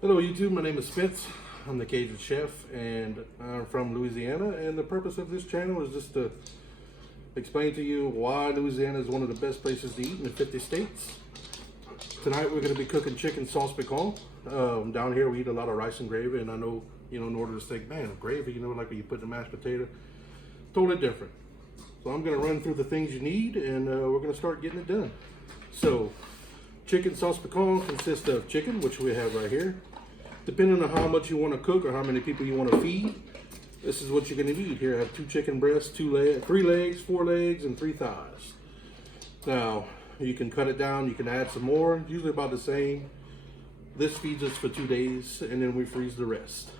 Hello YouTube, my name is Spence. I'm the Cajun Chef and I'm from Louisiana, and the purpose of this channel is just to explain to you why Louisiana is one of the best places to eat in the 50 states. Tonight we're going to be cooking chicken sauce piquant. Down here we eat a lot of rice and gravy, and I know, in order to think, man, gravy, like when you put in mashed potato, totally different. So I'm going to run through the things you need, and we're going to start getting it done. So chicken sauce piquant consists of chicken, which we have right here. Depending on how much you want to cook or how many people you want to feed, this is what you're going to need. Here I have 2 chicken breasts, 3 legs, 4 legs, and 3 thighs. Now, you can cut it down, you can add some more, usually about the same. This feeds us for 2 days, and then we freeze the rest.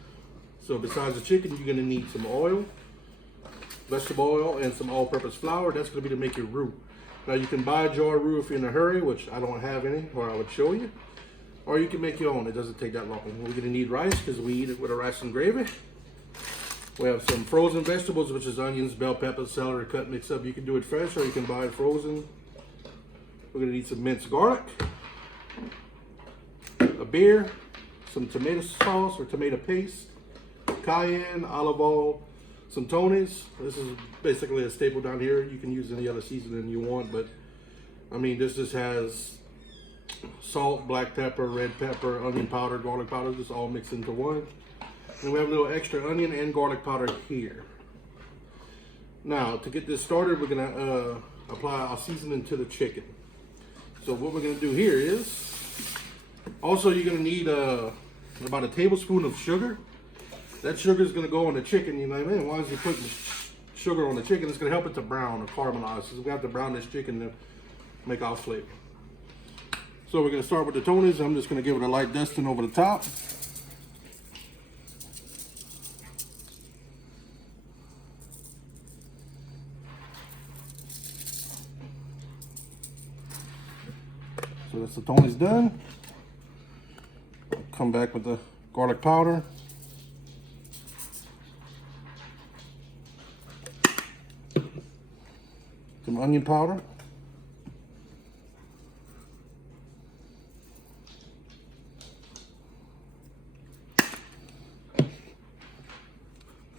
So besides the chicken, you're going to need some oil, vegetable oil, and some all-purpose flour. That's going to be to make your roux. Now, you can buy a jar of roux if you're in a hurry, which I don't have any, or I would show you. Or you can make your own. It doesn't take that long. We're going to need rice because we eat it with a rice and gravy. We have some frozen vegetables, which is onions, bell peppers, celery, cut, mix up. You can do it fresh or you can buy it frozen. We're going to need some minced garlic, a beer, some tomato sauce or tomato paste, cayenne, olive oil, some Tony's. This is basically a staple down here. You can use any other seasoning you want, but I mean, this just has salt, black pepper, red pepper, onion powder, garlic powder, just all mixed into one. And we have a little extra onion and garlic powder here. Now, to get this started, we're gonna apply our seasoning to the chicken. So what we're gonna do here is, also you're gonna need about a tablespoon of sugar. That sugar is gonna go on the chicken. You're like, man, why is he putting sugar on the chicken? It's gonna help it to brown or caramelize. So we have to brown this chicken to make our flavor. So we're going to start with the Tony's. I'm just going to give it a light dusting over the top. So that's the Tony's done. Come back with the garlic powder. Some onion powder.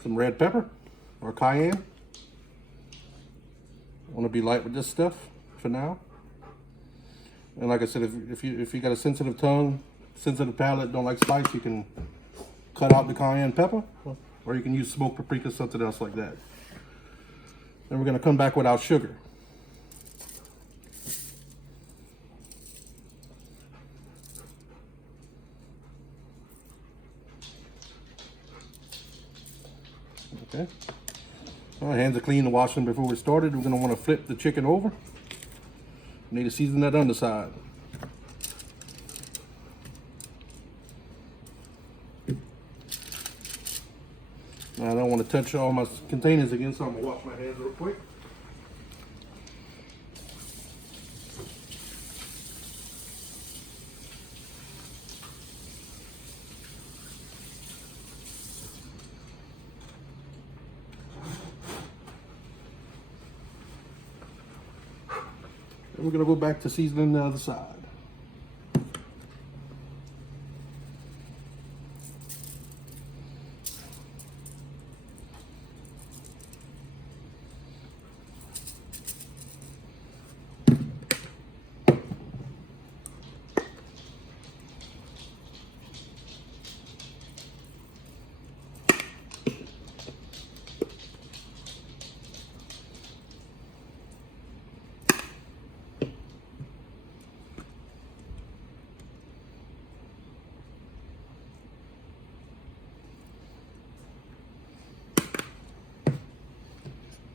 Some red pepper or cayenne. I want to be light with this stuff for now. And like I said, if you got a sensitive tongue, sensitive palate, don't like spice, you can cut out the cayenne pepper, or you can use smoked paprika, something else like that. Then we're going to come back with our sugar. Okay. Our hands are clean to wash them before we started. We're going to want to flip the chicken over. We need to season that underside. Now I don't want to touch all my containers again, so I'm going to wash my hands real quick. And we're going to go back to seasoning the other side.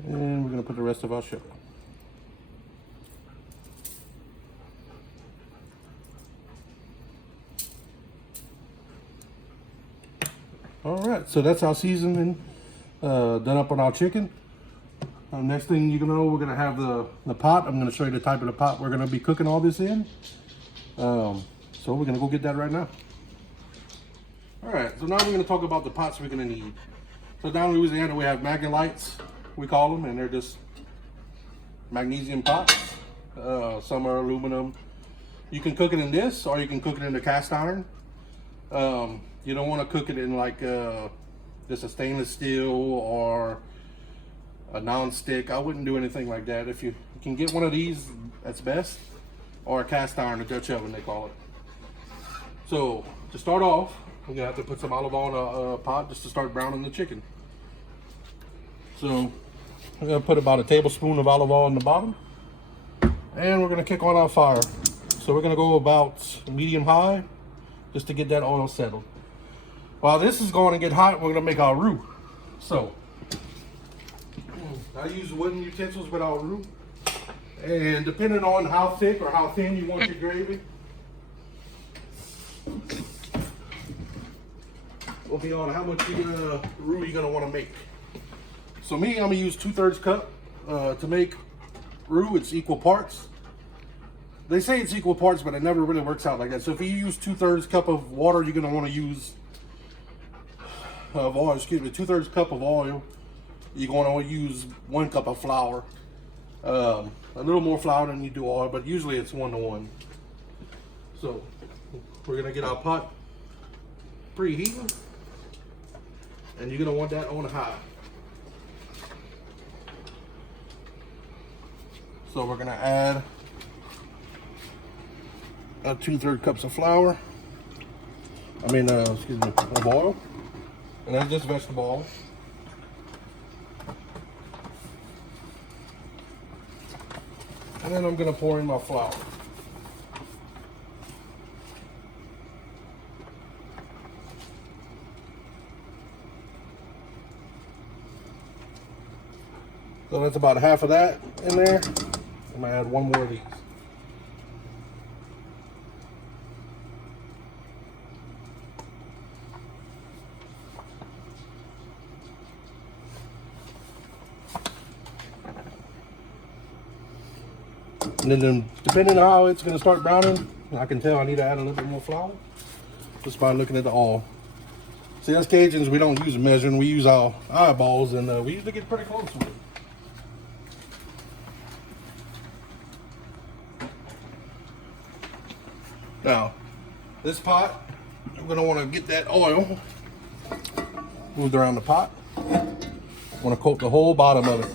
And we're going to put the rest of our sugar. All right, so that's our seasoning done up on our chicken. Next thing we're going to have the pot. I'm going to show you the type of the pot we're going to be cooking all this in. So we're going to go get that right now. All right, so now we're going to talk about the pots we're going to need. So down in Louisiana, we have Magnolites, we call them, and they're just magnesium pots. Some are aluminum. You can cook it in this, or you can cook it in the cast iron. You don't want to cook it in like just a stainless steel or a non-stick. I wouldn't do anything like that. If you can get one of these, that's best, or a cast iron, a Dutch oven they call it. So to start off, we're gonna have to put some olive oil in a pot just to start browning the chicken. So we're gonna put about a tablespoon of olive oil in the bottom, and we're gonna kick on our fire. So we're gonna go about medium high just to get that oil settled. While this is going to get hot, we're gonna make our roux. So I use wooden utensils with our roux, and depending on how thick or how thin you want your gravy, will be on how much roux you're gonna want to make. So me, I'm gonna use 2/3 cup to make roux. It's equal parts. They say it's equal parts, but it never really works out like that. So if you use 2/3 cup of water, you're gonna want to use of oil. Excuse me, 2/3 cup of oil. You're going to want to use 1 cup of flour. A little more flour than you do oil, but usually it's 1-to-1. So we're gonna get our pot preheating, and you're gonna want that on high. So we're gonna add 2/3 cups of flour. Excuse me, of oil, and that's just vegetable oil. And then I'm gonna pour in my flour. So that's about half of that in there. I'm gonna add 1 more of these. And then depending on how it's gonna start browning, I can tell I need to add a little bit more flour just by looking at the oil. See, us Cajuns, we don't use measuring, we use our eyeballs, and we usually get pretty close with it. Now, this pot, we're gonna wanna get that oil moved around the pot. Wanna coat the whole bottom of it.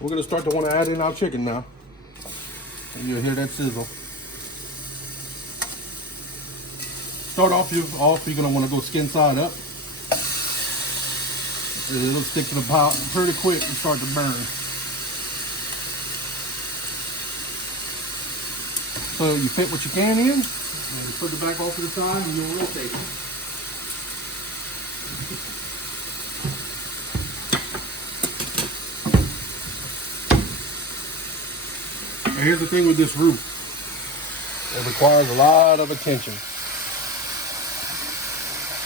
We're gonna start to want to add in our chicken now. And you'll hear that sizzle. Start off, you're gonna want to go skin side up. It'll stick to the pot pretty quick and start to burn. So you fit what you can in, and put it back off to the side, and you'll rotate it. Here's the thing with this roux. It requires a lot of attention.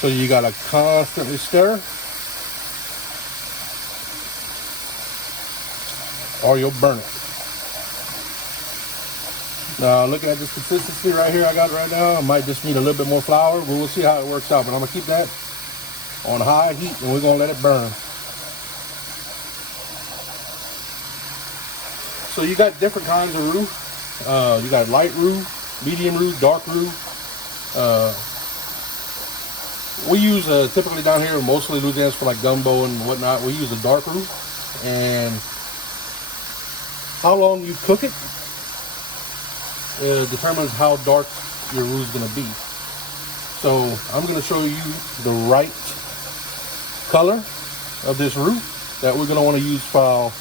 So you gotta constantly stir, or you'll burn it. Now looking at this consistency right here I got right now, I might just need a little bit more flour, but we'll see how it works out. But I'm gonna keep that on high heat, and we're gonna let it burn. So you got different kinds of roux. You got light roux, medium roux, dark roux. We use typically down here, mostly Louisiana, for like gumbo and whatnot. We use a dark roux, and how long you cook it determines how dark your roux is going to be. So I'm going to show you the right color of this roux that we're going to want to use for our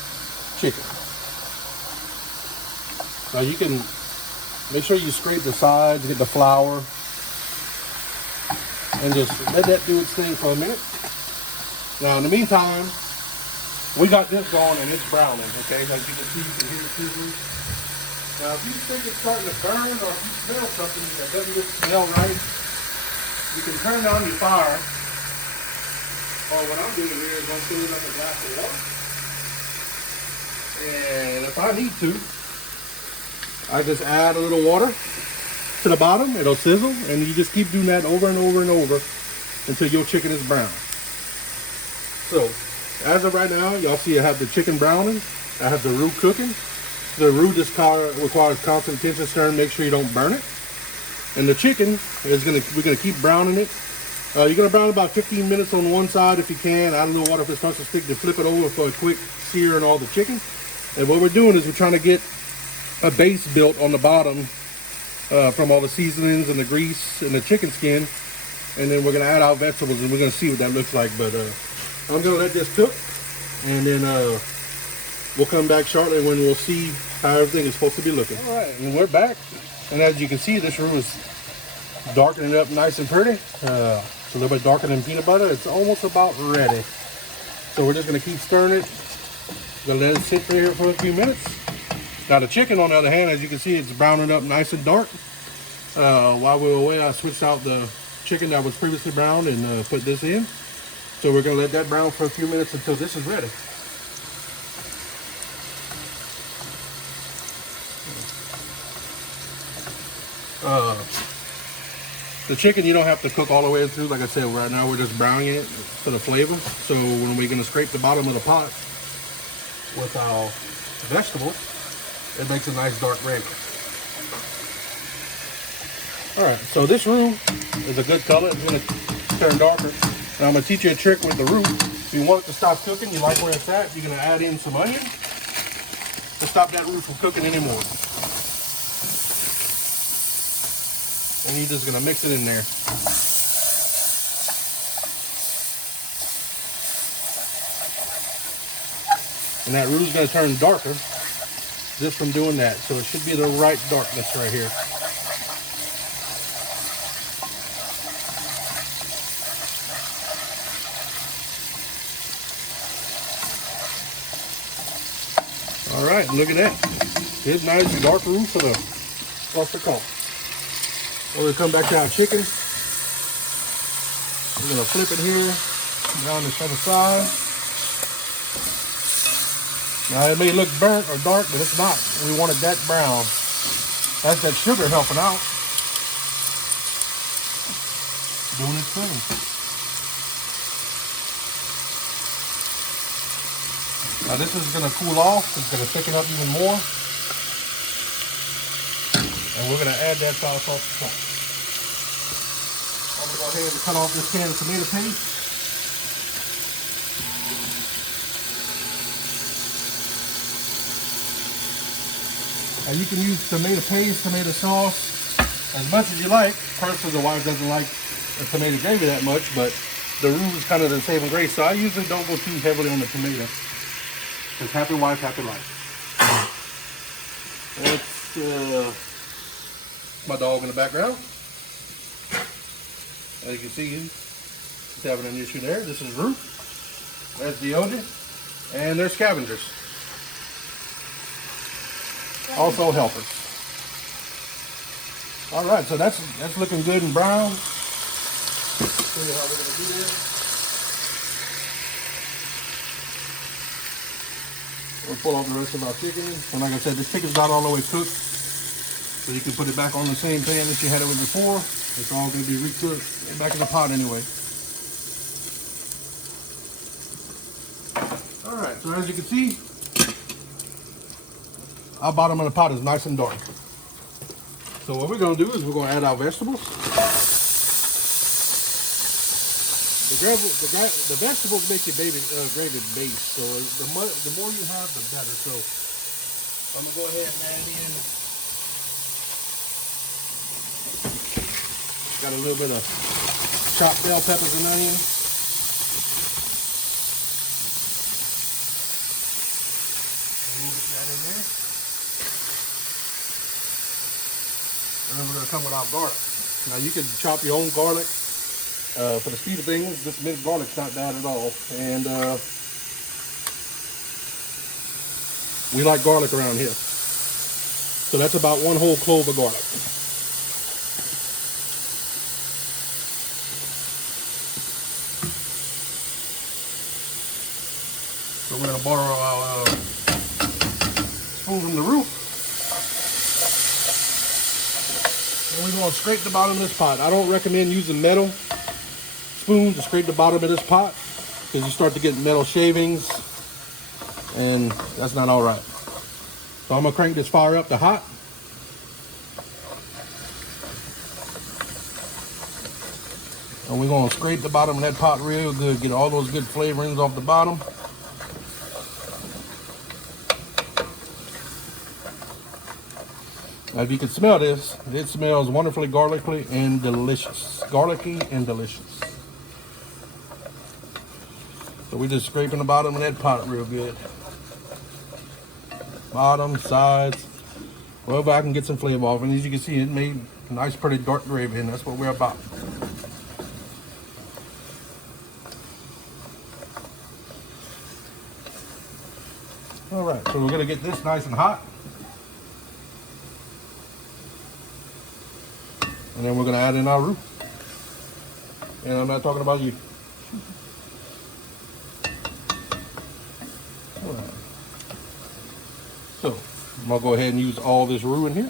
chicken. Now you can make sure you scrape the sides, get the flour, and just let that do its thing for a minute. Now in the meantime, we got this going and it's browning, okay? Like you can see, you can hear it sizzling. Now if you think it's starting to burn, or if you smell something that doesn't smell right, you can turn down your fire. Or what I'm doing here is I'm filling up a glass of water. And if I need to, I just add a little water to the bottom. It'll sizzle, and you just keep doing that over and over and over until your chicken is brown. So, as of right now, y'all see I have the chicken browning. I have the roux cooking. The roux just requires constant attention, stirring, make sure you don't burn it. And the chicken is we're gonna keep browning it. You're gonna brown about 15 minutes on one side if you can. Add a little water if it starts to stick, to flip it over for a quick sear and all the chicken. And what we're doing is we're trying to get a base built on the bottom from all the seasonings and the grease and the chicken skin. And then we're gonna add our vegetables and we're gonna see what that looks like. But I'm gonna let this cook, and then we'll come back shortly when we'll see how everything is supposed to be looking. All right, and we're back. And as you can see, this roux is darkening up nice and pretty. It's a little bit darker than peanut butter. It's almost about ready. So we're just gonna keep stirring it. Gonna let it sit here for a few minutes. Now the chicken, on the other hand, as you can see, it's browning up nice and dark. While we were away, I switched out the chicken that was previously browned and put this in. So we're gonna let that brown for a few minutes until this is ready. The chicken, you don't have to cook all the way through. Like I said, right now we're just browning it for the flavor. So when we're gonna scrape the bottom of the pot with our vegetables, it makes a nice dark red. All right, so this roux is a good color. It's gonna turn darker. Now I'm gonna teach you a trick with the roux. If you want it to stop cooking, you like where it's at, you're gonna add in some onion to stop that roux from cooking anymore. And you're just gonna mix it in there. And that roux is gonna turn darker just from doing that. So it should be the right darkness right here. All right, look at that. Good, nice dark roux for the cluster call. We'll come back to our chicken. We're gonna flip it here down this other side. Now it may look burnt or dark, but it's not. We want it that brown. That's that sugar helping out. Doing its thing. Now this is gonna cool off. It's gonna thicken up even more. And we're gonna add that sauce off the top. I'm gonna go ahead and cut off this can of tomato paste. Now you can use tomato paste, tomato sauce, as much as you like. Personally, the wife doesn't like the tomato gravy that much, but the roux is kind of the saving grace, so I usually don't go too heavily on the tomato. Because happy wife, happy life. That's my dog in the background. As you can see, he's having an issue there. This is roux. There's Deoja. And there's scavengers. Also helpers. All right, so that's looking good and brown. Show you how we're gonna do that. We'll pull off the rest of our chicken. And like I said, this chicken's not all the way cooked. So you can put it back on the same pan that you had it with before. It's all gonna be recooked back in the pot anyway. All right, so as you can see, our bottom of the pot is nice and dark. So what we're gonna do is we're gonna add our vegetables. The vegetables make your gravy base. So the more you have, the better. So I'm gonna go ahead and add in. Got a little bit of chopped bell peppers and onion. We'll get that in there. And then we're going to come with our garlic. Now you can chop your own garlic. For the speed of things, this minced garlic's not bad at all. And we like garlic around here. So that's about 1 whole clove of garlic. So we're going to borrow our spoon from the roux. And we're going to scrape the bottom of this pot. I don't recommend using metal spoon to scrape the bottom of this pot. because you start to get metal shavings, and that's not all right. So I'm gonna crank this fire up to hot. And we're gonna scrape the bottom of that pot real good, get all those good flavorings off the bottom. Now, if you can smell this, it smells wonderfully garlicky and delicious. Garlicky and delicious. So we're just scraping the bottom of that pot real good. Bottom, sides, wherever I can get some flavor off. And as you can see, it made a nice, pretty dark gravy, and that's what we're about. All right, so we're gonna get this nice and hot. And then we're gonna add in our roux. And I'm not talking about you. All right. So I'm gonna go ahead and use all this roux in here.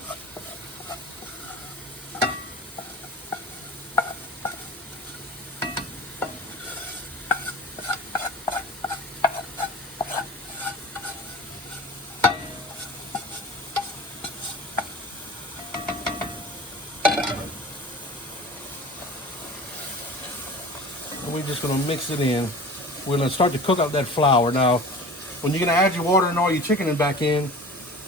And we're just gonna mix it in. We're gonna start to cook out that flour. Now, when you're gonna add your water and all your chicken back in,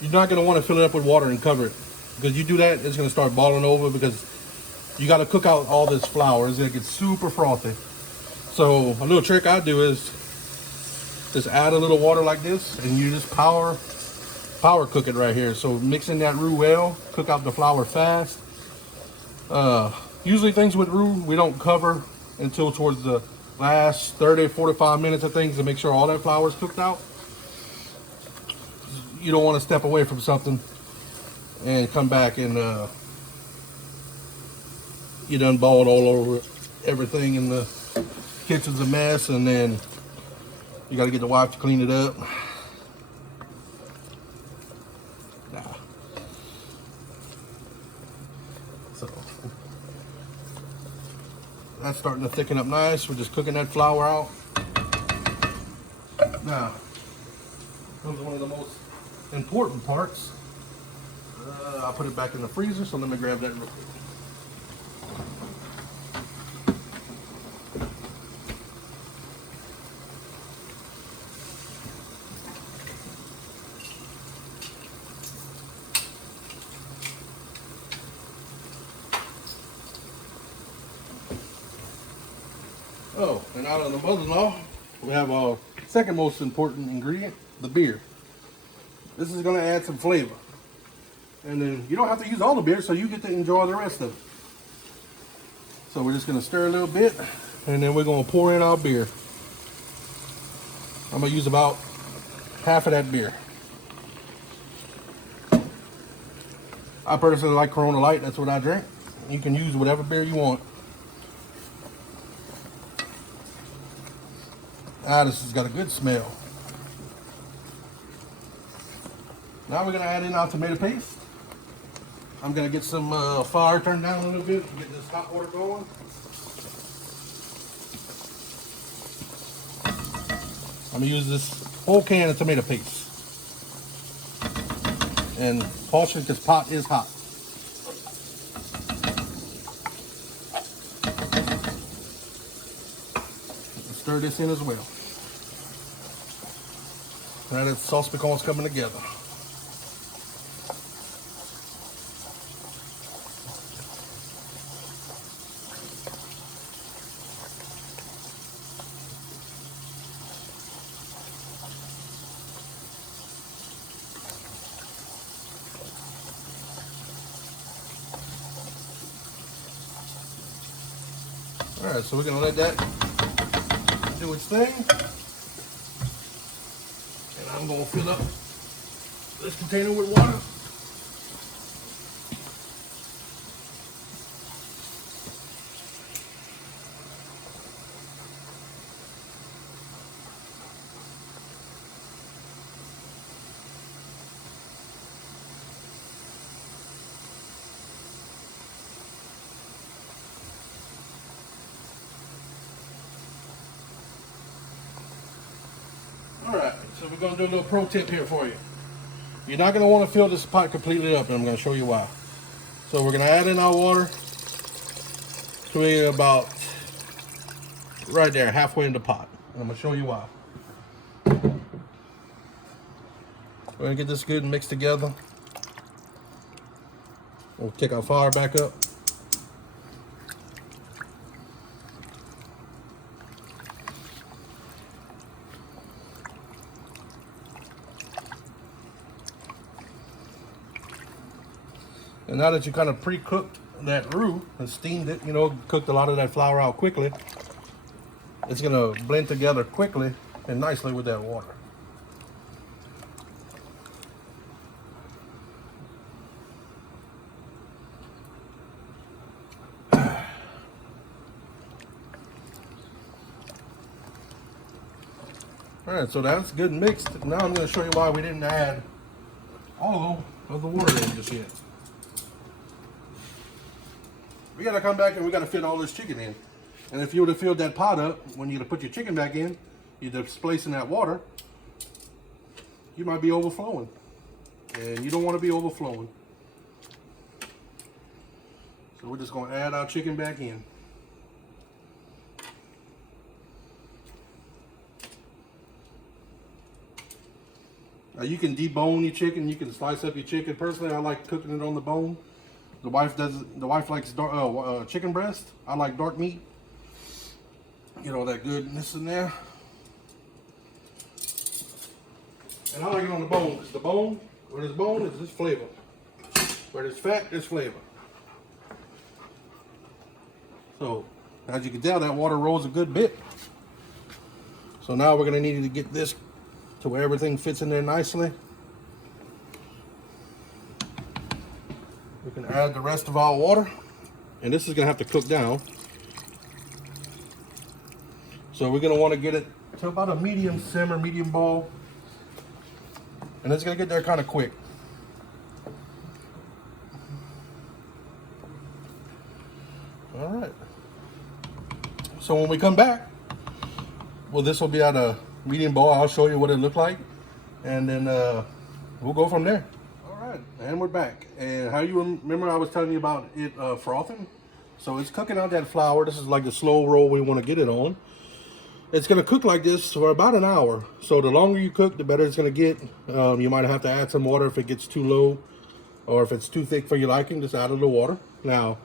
you're not gonna want to fill it up with water and cover it, because you do that, it's gonna start boiling over, because you gotta cook out all this flour. It's gonna get super frothy. So a little trick I do is just add a little water like this, and you just power cook it right here. So mix in that roux well, cook out the flour fast. Usually things with roux, we don't cover until towards the last 30, 45 minutes of things to make sure all that flour is cooked out. You don't want to step away from something and come back and you done balled all over everything, and the kitchen's a mess, and then you got to get the wife to clean it up. So that's starting to thicken up nice. We're just cooking that flour out. Now, comes one of the most important parts. I'll put it back in the freezer, so let me grab that real quick. Oh, and out of the mother-in-law, we have our second most important ingredient, the beer. This is going to add some flavor. And then you don't have to use all the beer, so you get to enjoy the rest of it. So we're just going to stir a little bit, and then we're going to pour in our beer. I'm going to use about half of that beer. I personally like Corona Light. That's what I drink. You can use whatever beer you want. Ah, this has got a good smell. Now we're going to add in our tomato paste. I'm going to get some fire turned down a little bit and get this hot water going. I'm going to use this whole can of tomato paste. And caution, because pot is hot. Stir this in as well. Now that sauce piquant's coming together. All right, so we're gonna let that do its thing. And I'm gonna fill up this container with water. Alright, so we're going to do a little pro tip here for you. You're not going to want to fill this pot completely up, and I'm going to show you why. So we're going to add in our water to about right there, halfway in the pot. And I'm going to show you why. We're going to get this good and mixed together. We'll take our fire back up. And now that you kind of pre-cooked that roux and steamed it, you know, cooked a lot of that flour out quickly, it's gonna blend together quickly and nicely with that water. All right, so that's good and mixed. Now I'm gonna show you why we didn't add all of the water in just yet. We gotta come back and we gotta fit all this chicken in. And if you would have filled that pot up, when you put your chicken back in, you're displacing that water, you might be overflowing. And you don't wanna be overflowing. So we're just gonna add our chicken back in. Now you can debone your chicken, you can slice up your chicken. Personally, I like cooking it on the bone. The wife likes dark, chicken breast. I like dark meat. Get all that goodness in there. And I like it on the bone, because the bone, where there's bone, is this flavor. Where there's fat, there's flavor. So, as you can tell, that water rose a good bit. So now we're gonna need to get this to where everything fits in there nicely. We can add the rest of our water, and this is gonna have to cook down. So we're gonna want to get it to about a medium simmer, medium boil, and it's gonna get there kind of quick. All right. So when we come back, well, this will be at a medium boil. I'll show you what it looked like, and then we'll go from there. Alright, and we're back. And how you remember I was telling you about it frothing? So it's cooking out that flour. This is like the slow roll we want to get it on. It's going to cook like this for about an hour. So the longer you cook, the better it's going to get. You might have to add some water if it gets too low, or if it's too thick for your liking, just add a little water. Now,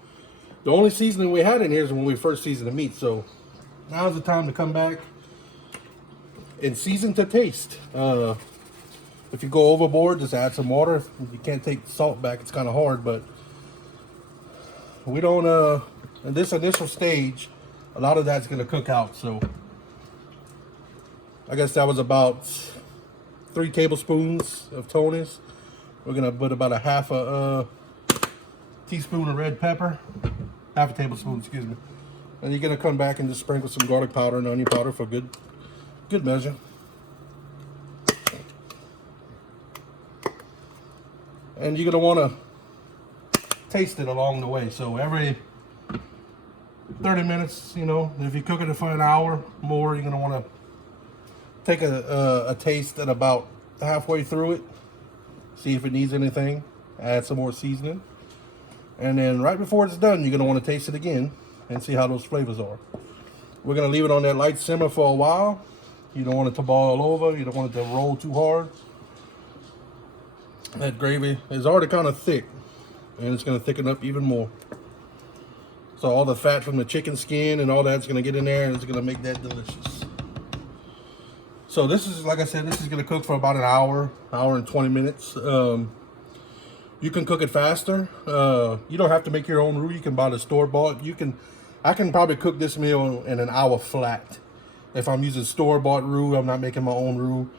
the only seasoning we had in here is when we first seasoned the meat. So now's the time to come back and season to taste. If you go overboard, just add some water. If you can't take salt back, it's kind of hard, but we don't, in this initial stage, a lot of that's going to cook out. So I guess that was about 3 tablespoons of Tony's. We're going to put about a half a teaspoon of red pepper, half a tablespoon, excuse me. And you're going to come back and just sprinkle some garlic powder and onion powder for good measure. And you're going to want to taste it along the way. So every 30 minutes, you know, if you're cooking it for an hour more, you're going to want to take a taste at about halfway through it. See if it needs anything. Add some more seasoning. And then right before it's done, you're going to want to taste it again and see how those flavors are. We're going to leave it on that light simmer for a while. You don't want it to boil over. You don't want it to roll too hard. That gravy is already kind of thick, and it's going to thicken up even more. So all the fat from the chicken skin and all that's going to get in there, and it's going to make that delicious. So this is, like I said, this is going to cook for about an hour and 20 minutes. You can cook it faster. You don't have to make your own roux. You can buy the store-bought. I can probably cook this meal in an hour flat. If I'm using store-bought roux, I'm not making my own roux.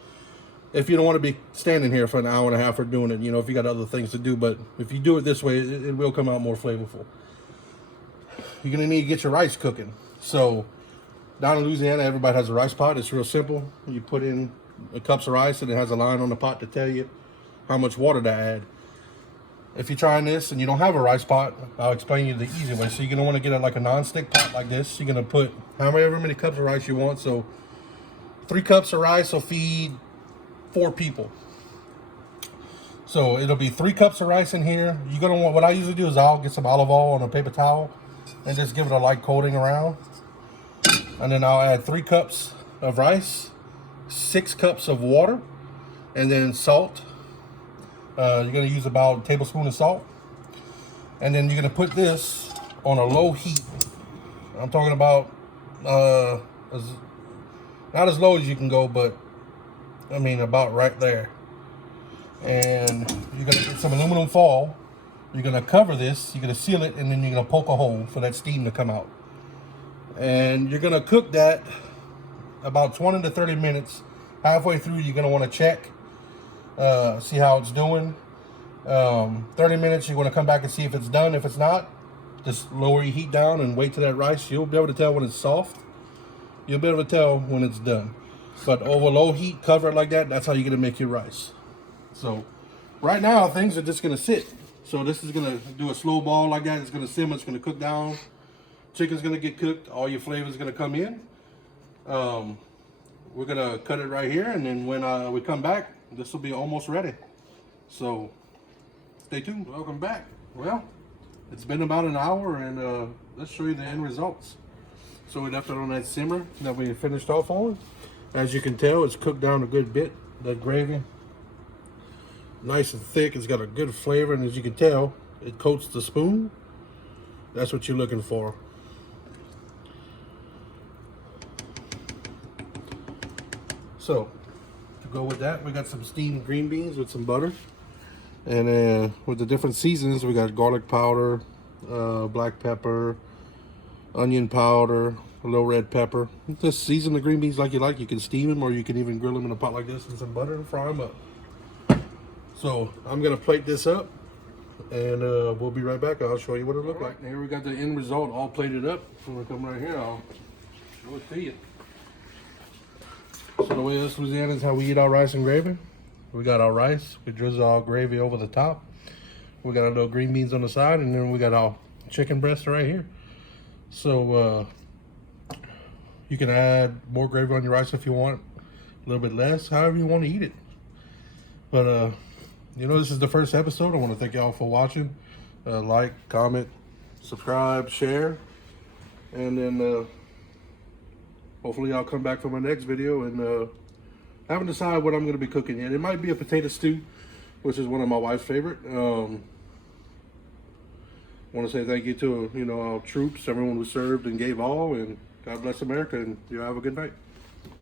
If you don't want to be standing here for an hour and a half for doing it, you know, if you got other things to do, but if you do it this way, it will come out more flavorful. You're going to need to get your rice cooking. So down in Louisiana, everybody has a rice pot. It's real simple. You put in a cups of rice, and it has a line on the pot to tell you how much water to add. If you're trying this and you don't have a rice pot, I'll explain you the easy way. So you're going to want to get like a non-stick pot like this. You're going to put however many cups of rice you want. So 3 cups of rice will feed 4 people. So it'll be 3 cups of rice in here. You're gonna want, what I usually do is I'll get some olive oil on a paper towel and just give it a light coating around. And then I'll add 3 cups of rice, 6 cups of water, and then salt. You're gonna use about a tablespoon of salt. And then you're gonna put this on a low heat. I'm talking about not as low as you can go, but I mean about right there. And you're gonna get some aluminum foil. You're gonna cover this, you're gonna seal it, and then you're gonna poke a hole for that steam to come out. And you're gonna cook that about 20 to 30 minutes. Halfway through, you're gonna wanna check, see how it's doing. 30 minutes, you're gonna come back and see if it's done. If it's not, just lower your heat down and wait till that rice. You'll be able to tell when it's soft. You'll be able to tell when it's done. But over low heat, cover it like that, that's how you're gonna make your rice. So right now, things are just gonna sit. So this is gonna do a slow boil like that. It's gonna simmer, it's gonna cook down. Chicken's gonna get cooked, all your flavors gonna come in. We're gonna cut it right here, and then when we come back, this will be almost ready. So stay tuned. Welcome back. Well, it's been about an hour, and let's show you the end results. So we left it on that simmer that we finished off on. As you can tell, it's cooked down a good bit. That gravy, nice and thick. It's got a good flavor, and as you can tell, it coats the spoon. That's what you're looking for. So to go with that, we got some steamed green beans with some butter, and with the different seasons, we got garlic powder, black pepper, onion powder, a little red pepper. Just season the green beans like you like. You can steam them, or you can even grill them in a pot like this with some butter and fry them up. So I'm gonna plate this up, and we'll be right back. I'll show you what it looks like. Here we got the end result all plated up. So we'll come right here, I'll show it to you. So the way us Louisianans, how we eat our rice and gravy, we got our rice, we drizzle our gravy over the top. We got our little green beans on the side, and then we got our chicken breast right here. So you can add more gravy on your rice if you want, a little bit less, however you want to eat it. But you know, this is the first episode. I want to thank y'all for watching. Like, comment, subscribe, share, and then hopefully I'll come back for my next video. And haven't decided what I'm going to be cooking yet. It might be a potato stew, which is one of my wife's favorite. I want to say thank you to, you know, our troops, everyone who served and gave all, and God bless America, and you have a good night.